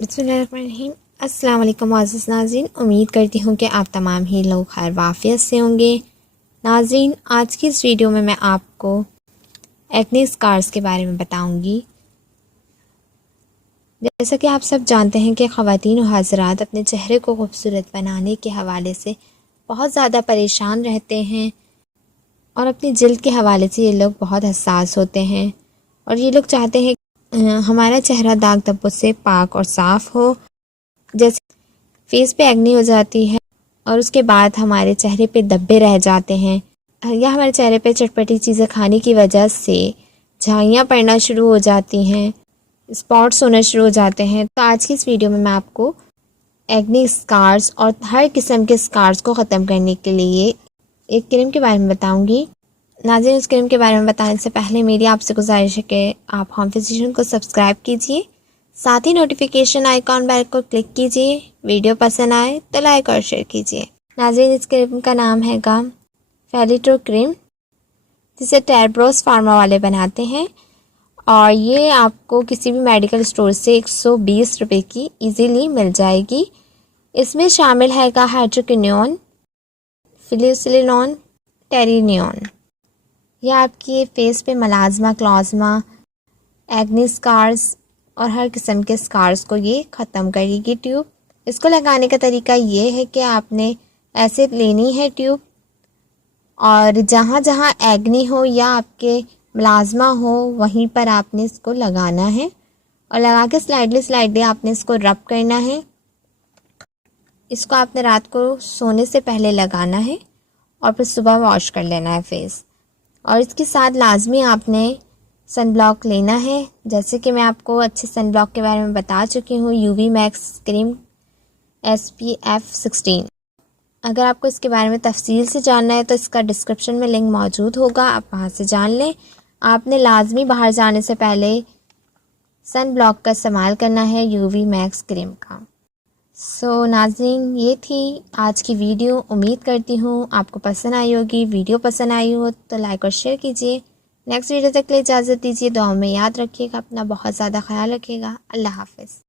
बिस्मिल्लाहिर्रहमानिर्रहीम। अस्सलाम वालेकुम अज़ीज़ नाज़रीन, उम्मीद करती हूँ कि आप तमाम ही लोग खैर वाफ़ियत से होंगे। नाज़रीन, आज की इस वीडियो में मैं आपको एक्ने स्कार्स के बारे में बताऊँगी। जैसा कि आप सब जानते हैं कि ख़वातीन व हज़रात अपने चेहरे को खूबसूरत बनाने के हवाले से बहुत ज़्यादा परेशान रहते हैं और अपनी जिल्द के हवाले से ये लोग बहुत हसास होते हैं और ये लोग चाहते हैं हमारा चेहरा दाग धब्बों से पाक और साफ़ हो। जैसे फेस पे एक्ने हो जाती है और उसके बाद हमारे चेहरे पे धब्बे रह जाते हैं या हमारे चेहरे पे चटपटी चीज़ें खाने की वजह से झाइयाँ पड़ना शुरू हो जाती हैं, स्पॉट्स होना शुरू हो जाते हैं। तो आज की इस वीडियो में मैं आपको एक्ने स्कार्स और हर किस्म के स्कार्स को ख़त्म करने के लिए एक क्रीम के बारे में बताऊँगी। नाज़रीन, इस क्रीम के बारे में बताने से पहले मेरी आपसे गुजारिश है कि आप होम फिजिशियन को सब्सक्राइब कीजिए, साथ ही नोटिफिकेशन आइकॉन बेल को क्लिक कीजिए। वीडियो पसंद आए तो लाइक और शेयर कीजिए। नाज़रीन, इस क्रीम का नाम है फेलिट्रो क्रीम, जिसे टेरब्रोस फार्मा वाले बनाते हैं और ये आपको किसी भी मेडिकल स्टोर से 120 रुपये की इजीली मिल जाएगी। इसमें शामिल है हाइड्रोक्विनोन, फिलिसिलिनोन, टेरिनियन। यह आपकी फेस पे मलाजमा, क्लाज्मा, एक्ने स्कार्स और हर किस्म के स्कार्स को ये ख़त्म करेगी ट्यूब। इसको लगाने का तरीका ये है कि आपने ऐसे लेनी है ट्यूब और जहाँ जहाँ एक्ने हो या आपके मलाजमा हो वहीं पर आपने इसको लगाना है और लगा के स्लाइडली आपने इसको रब करना है। इसको आपने रात को सोने से पहले लगाना है और फिर सुबह वॉश कर लेना है फेस। और इसके साथ लाजमी आपने सन ब्लॉक लेना है। जैसे कि मैं आपको अच्छे सन ब्लॉक के बारे में बता चुकी हूँ, यूवी मैक्स क्रीम SPF 16। अगर आपको इसके बारे में तफसील से जानना है तो इसका डिस्क्रिप्शन में लिंक मौजूद होगा, आप वहाँ से जान लें। आपने लाजमी बाहर जाने से पहले सन ब्लॉक का इस्तेमाल करना है, यूवी मैक्स क्रीम का। सो नाज़रीन, ये थी आज की वीडियो। उम्मीद करती हूँ आपको पसंद आई होगी। वीडियो पसंद आई हो तो लाइक और शेयर कीजिए। नेक्स्ट वीडियो तक के लिए इजाज़त दीजिए। दुआओं में याद रखिएगा, अपना बहुत ज़्यादा ख्याल रखिएगा। अल्लाह हाफ़िज़।